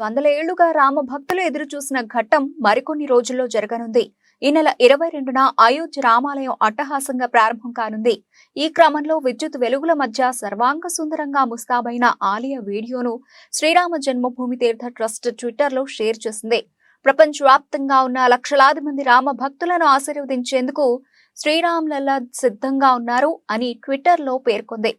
వందల ఏళ్ళుగా రామ భక్తులు ఎదురు చూసిన ఘట్టం మరికొన్ని రోజుల్లో జరగనుంది. ఈ నెల ఇరవై రెండున అయోధ్య రామాలయం అట్టహాసంగా ప్రారంభం కానుంది. ఈ క్రమంలో విద్యుత్ వెలుగుల మధ్య సర్వాంగ సుందరంగా ముస్తాబైన ఆలయ వీడియోను శ్రీరామ జన్మభూమి తీర్థ ట్రస్ట్ ట్విట్టర్లో షేర్ చేసింది. ప్రపంచవ్యాప్తంగా ఉన్న లక్షలాది మంది రామ భక్తులను ఆశీర్వదించేందుకు శ్రీరామ్లల్లా సిద్ధంగా ఉన్నారు అని ట్విట్టర్లో పేర్కొంది.